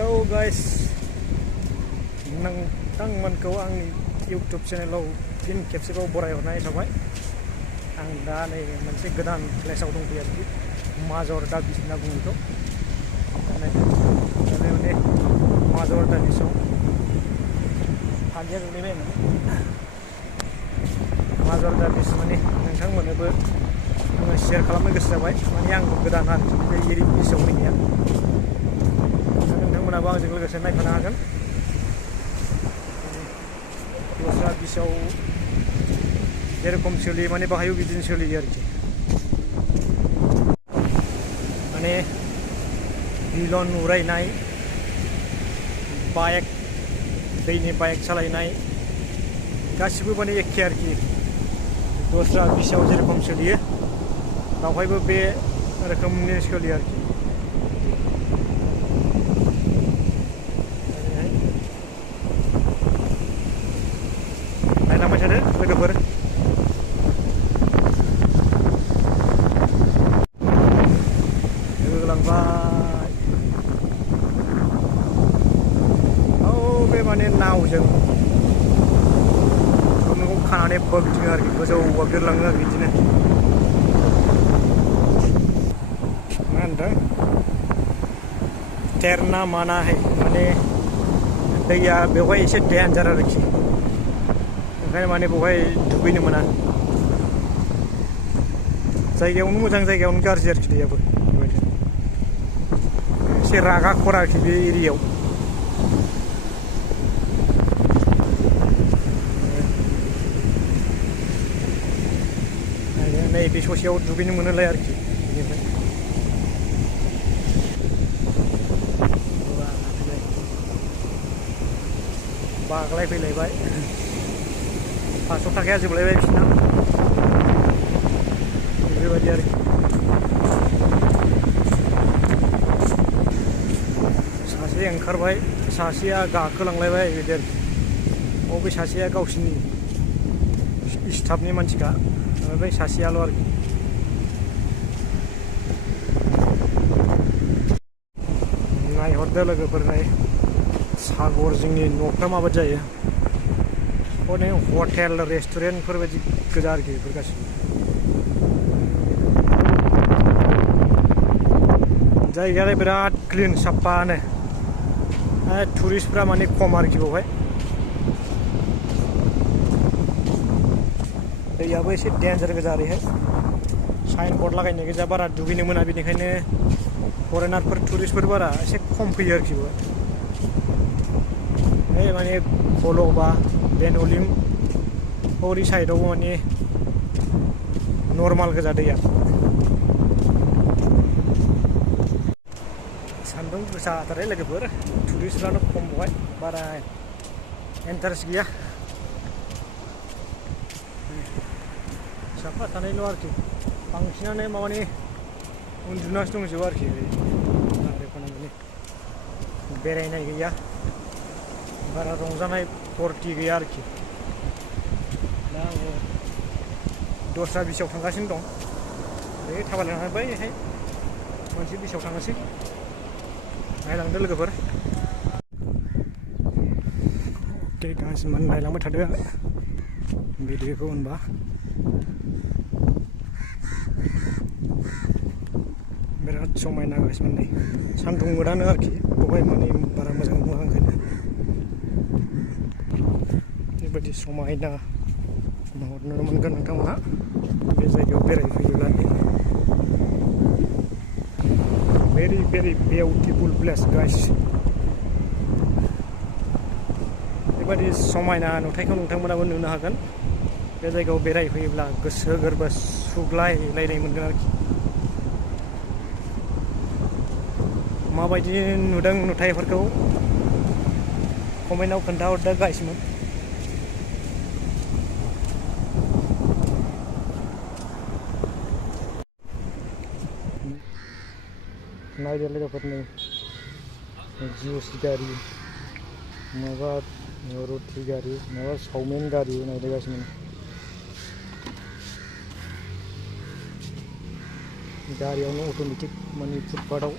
Hello guys, nोंथांमोनखौ आंनि YouTube चेनेलाव फिन खेबसेबाव बरायहरनाय थाबाय। आं दा नै मोनसे गोदान प्लेसआव दंफैयो आरोखि, माजर दा बिच होनना बुङो बेखौ। माने माजर दा बिचआव हाजिया गोग्लैबाय माजर दा बिच माने नोंथांमोननोबो आङो शेयार खालामनो गोसो जाबाय। माने आं गोदान आरोखि बे एरि बिचआव फैनाया। नोंथांमोनाबो आंजों लोगोसे नायफानो हागोन। दस्रा बिचआव जेरखम सोलियो माने बाहायबो बिदिनो सोलियो आरोखि। माने बिलन उरायनाय, बाइक दैनि बाइक सालायनाय गासिबो माने एखे आरोखि। दस्रा बिचआव जेरखम सोलियो बावहायबो बे रोखोमनि सोलियो आरोखि। नायलांबाय थादो लोगोफोर। होलांबाय औ बे माने नावजों नोंखौ खानानै बोग्दिङो आरोखि, गोजौआव बिरलाङो आरो बिदिनो। मा होनदों तेरना माना है, माने दैया बेवहाय एसे डेन्जार आरोखि, ओंखायनो माने बेवहाय दुगैनो मोना। जायगायावनो मोजां, जायगायावनो गाज्रि आरोखि दैयाबो बेबायदि। एसे रागा खरा आरोखि बे एरियायाव। नैबे ससेयाव दुगैनो मोनोलाय आरोखि बेनिफ्राय। बाग्लाय फैलायबाय, 500 थाखाया जोबलायबाय बिसिना बेबायदि आरोखि। सासे ओंखारबाय, सासेया गाखोलांलायबाय बिदि आरोखि। बे सासेया गावसिनि स्टाफनि मानसिखा, ओमफ्राय सासेयाल' आरोखि। नायहरदो लोगोफोर, नाय सागर जोंनि न'फ्रा माबायदि जायो। अनेक हटेल रेस्टुरेन्टफोर बायदि गोजा आरोखि बेफोर गासिबो। जायगायालाय बिराद क्लिन, साफानो। टुरिस्टफ्रा माने खम आरोखि बेवहाय। दैयाबो एसे डेन्जार गोजा ओरैहाय। साइन बर्ड लागायनाय गोजा, बारा दुगैनो मोना, बेनिखायनो फरेनारफोर टुरिस्टफोर बारा एसे खम फैयो आरोखि बेवहाय। माने खल'बा बेनलिम हरै साइडआव माने नर्माल गोजा दैया। सान्दुं गोसाथारै लोगोफोर, टुरिस्टफ्रानो खम बेवहाय, बारा इन्टारेस्ट गैया। साफा सानैल' आरोखि, बांसिनानो माने उन्दुनासो दंजोबो आरोखि। माने बेरायनाय गैया, बारा रंजानाय फुरथि गैया आरोखि। दा आङो दस्रा बिचआव थांगासिनो दं। बे थाबायलांनानै बैहाय मोनसे बिचआव थांनोसै। नायलांदो लोगोफोर। अके गाइस, नायलांबाय थादो भिडिअखौ होनबा। बिराद समायना गाइस, माने सान्दुं मोनानो आरोखि बेवहाय, माने बारा मोजां नङा ओंखायनो। बेबायदि समायना महर नुनो मोनगोन नोंथांमोनहा बे जायगायाव बेरायफैयोब्ला। Very very beautiful place guys. बेबायदि समायना नुथायखौ नोंथांमोनाबो नुनो हागोन बे जायगायाव बेरायफैयोब्ला। गोसो गोरबो सुग्लायलायनाय मोनगोन आरोखि। माबायदि नुदों नुथायफोरखौ कमेन्टआव खोन्थाहरदो गाइसमोन। नायदो लोगोफोर, नै जुइस गारि, माबा रुटि गारि, माबा चावमिन गारि, नायदो गासिनो। गारियावनो अट'मेटिक माने फुटपाथआव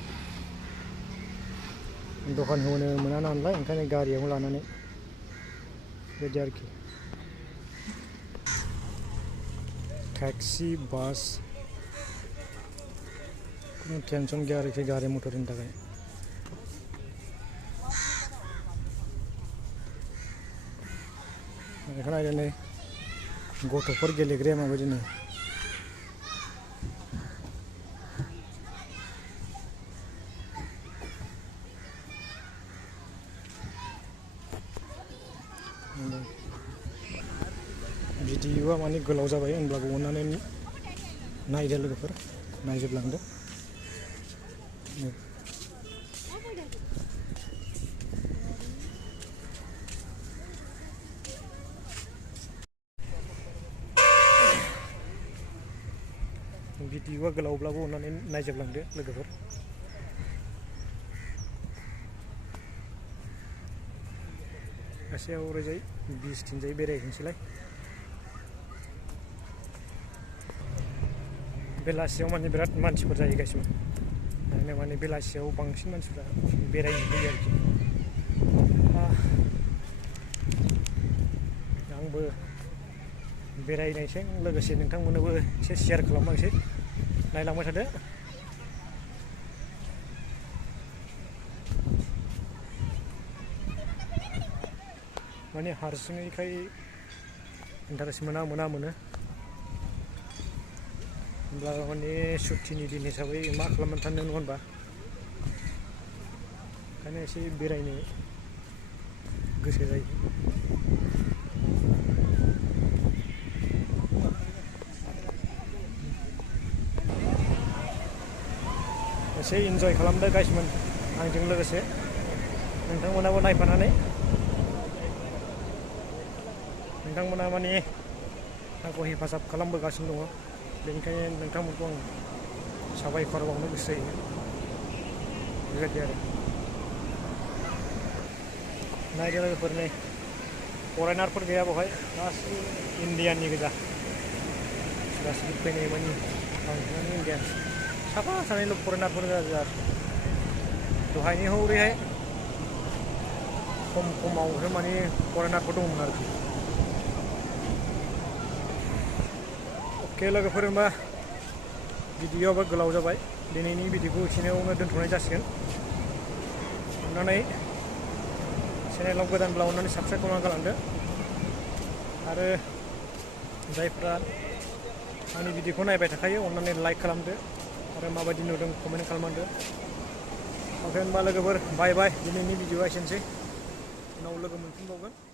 दखान होनो मोना नालाय ओंखायनो गारियाव लानानै बेबायदि आरोखि टैक्सी बास कुनु टेनसन गैया आरोखि गारि मटरनि थाखाय बेखौ नायदो नै गथ'फोर गेलेग्राया माबायदि नै भिडिअआ माने गोलाव जाबाय होनब्लाबो अननानै नायदो लोगोफोर नायजोबलांदो भिडिअआ गोलावब्लाबो अननानै नायजोबलांदो लोगोफोर गासैयाव ओरैजाय 20 थिंजाय बेरायहैनोसैलाय बेलासियाव माने बिराद मानसिफोर जायो गासिबो ओंखायनो माने बेलासियाव बांसिन मानसिफ्रा बेरायनो फैयो आरोखि आंबो बेरायनायसै लोगोसे नोंथांमोननोबो एसे शेयार खालामलांसै नायलांबाय थादो माने हारसिङैखाय इन्टारेस्ट मोनो होमब्ला माने सुटिनि दिन हिसाबै मा खालामनानै थानो नङा होनबा ओंखायनो एसे बेरायनो गोसो जायो एसे इन्जय खालामदो गाइसमोन आंजों लोगोसे नोंथांमोनाबो नायफानानै नोंथांमोना माने आंखौ हेफाजाब खालामबोगासिनो दङ बेनिखायनो नोंथांमोनखौ आं साबायखर बावनो गोसो जायो बेबायदि आरो नायदो लोगोफोर नै फरेनारफोर गैया बेवहाय गासैबो इण्डियाननि गोजा गासैबो फैनाय मानि बांसिनानो इण्डियान साफा सानैल' फरेनारफोर गोजा दहायनि हौरैहाय खमावसो माने फरेनारफोर दंमोन आरोखि अके लोगोफोर होनबा भिडिअआबो गोलाव जाबाय दिनैनि भिडिअखौ एसेयावनो दोनथ'नाय जासिगोन अननानै चेनेलाव गोदानब्ला अननानै साबस्क्राइब खालामना गालांदो आरो जायफ्रा आंनि भिडिअखौ नायबाय थाखायो अननानै लाइक खालामदो आरो माबायदि नुदों कमेन्ट खालामदो अके होनबा लोगोफोर बाय बाय दिनैनि भिडिअआ एसेनोसै उनाव लोगो मोनफिनबावगोन